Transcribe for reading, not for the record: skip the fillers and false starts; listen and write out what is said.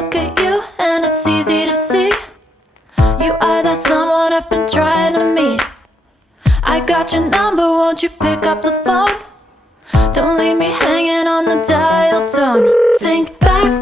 look at you and it's easy to see. You are that someone I've been trying to meet. I got your number, won't you pick up the phone? Don't leave me hanging on the dial tone. Think back